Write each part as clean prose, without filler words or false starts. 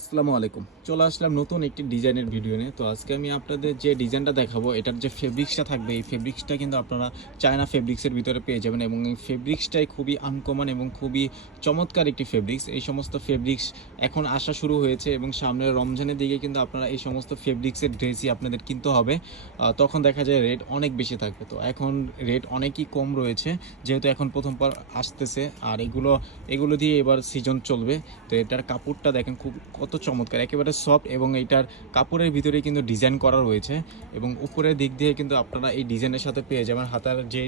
আসসালামু আলাইকুম। চলে আসলাম নতুন একটি ডিজাইনের ভিডিও নিয়ে। তো আজকে আমি আপনাদের যে ডিজাইনটা দেখাবো, এটার যে ফেব্রিক্সটা থাকবে, এই ফেব্রিক্সটা কিন্তু আপনারা চায়না ফেব্রিক্সের ভিতরে পেয়ে যাবেন এবং এই ফেব্রিক্সটাই খুবই আনকমন এবং খুবই চমৎকার একটি ফেব্রিক্স। এই সমস্ত ফেব্রিক্স এখন আসা শুরু হয়েছে এবং সামনে রমজানের দিকে কিন্তু আপনারা এই সমস্ত ফেব্রিক্সের ড্রেসই আপনাদের কিনতে হবে। তখন দেখা যায় রেট অনেক বেশি থাকবে। তো এখন রেট অনেকই কম রয়েছে, যেহেতু এখন প্রথমবার আসতেছে আর এগুলো দিয়ে এবার সিজন চলবে। তো এটার কাপড়টা দেখেন কত চমৎকার, একেবারে সফট এবং এইটার কাপড়ের ভিতরে কিন্তু ডিজাইন করা রয়েছে এবং উপরের দিক দিয়ে কিন্তু আপনারা এই ডিজাইনের সাথে পেয়ে যাবেন হাতার যে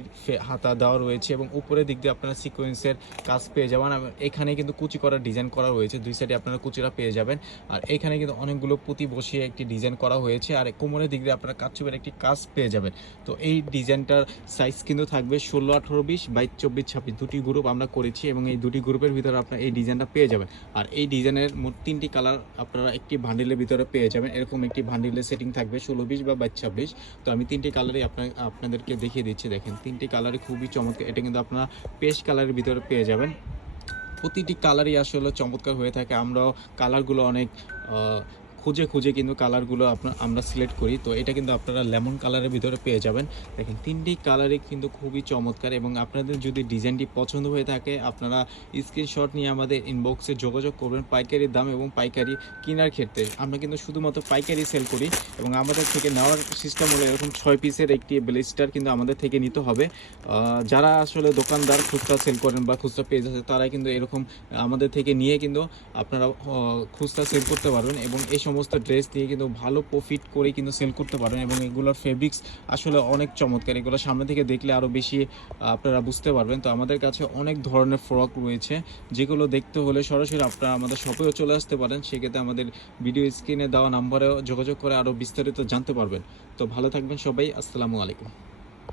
হাতা দেওয়া রয়েছে এবং উপরের দিক দিয়ে আপনারা সিকোয়েন্সের কাজ পেয়ে যাবেন। এখানে কিন্তু কুচি করা ডিজাইন করা রয়েছে, দুই সাইডে আপনারা কুচিরা পেয়ে যাবেন। আর এখানে কিন্তু অনেকগুলো পুঁতি বসিয়ে একটি ডিজাইন করা হয়েছে আর কোমরের দিক দিয়ে আপনারা কাচুপের একটি কাজ পেয়ে যাবেন। তো এই ডিজাইনটার সাইজ কিন্তু থাকবে 16, 18, 20, 22, 24, 26 দুটি গ্রুপ আমরা করেছি এবং এই দুটি গ্রুপের ভিতরে আপনারা এই ডিজাইনটা পেয়ে যাবেন। আর এই ডিজাইনের মোট 3টি কালার আপনারা একটি বান্ডিলের ভিতরে পেয়ে যাবেন। এরকম একটি বান্ডিলের সেটিং থাকবে 16, 20 বা 22, 26। তো আমি 3টি কালারই আপনাদেরকে দেখিয়ে দিচ্ছি। দেখেন 3টি কালারই খুবই চমৎকার। এটা কিন্তু আপনারা পেস্ট কালারের ভিতরে পেয়ে যাবেন। প্রতিটি কালারই আসলে চমৎকার হয়ে থাকে। আমরাও কালারগুলো অনেক খুঁজে খুঁজে কিন্তু কালারগুলো আমরা সিলেক্ট করি। তো এটা কিন্তু আপনারা লেমন কালারের ভিতরে পেয়ে যাবেন। দেখেন 3টি কালারই কিন্তু খুবই চমৎকার এবং আপনাদের যদি ডিজাইনটি পছন্দ হয়ে থাকে আপনারা স্ক্রিনশট নিয়ে আমাদের ইনবক্সে যোগাযোগ করবেন। পাইকারি দাম এবং পাইকারি কেনার ক্ষেত্রে আমরা কিন্তু শুধুমাত্র পাইকারি সেল করি এবং আমাদের থেকে নেওয়ার সিস্টেম হলো এরকম 6 পিসের একটি ব্লেস্টার কিন্তু আমাদের থেকে নিতে হবে। যারা আসলে দোকানদার খুচরা সেল করেন বা খুচরা পেজ আছে তারা কিন্তু এরকম আমাদের থেকে নিয়ে কিন্তু আপনারা খুচরা সেল করতে পারবেন এবং এই সমস্ত ড্রেস দিয়ে কিন্তু ভালো প্রফিট করে কিন্তু সেল করতে পারেন এবং এগুলোর ফেব্রিক্স আসলে অনেক চমৎকার। এগুলো সামনে থেকে দেখলে আরও বেশি আপনারা বুঝতে পারবেন। তো আমাদের কাছে অনেক ধরনের ফ্রক রয়েছে, যেগুলো দেখতে হলে সরাসরি আপনারা আমাদের শপেও চলে আসতে পারেন। সেক্ষেত্রে আমাদের ভিডিও স্ক্রিনে দেওয়া নাম্বারেও যোগাযোগ করে আরও বিস্তারিত জানতে পারবেন। তো ভালো থাকবেন সবাই। আসসালামু আলাইকুম।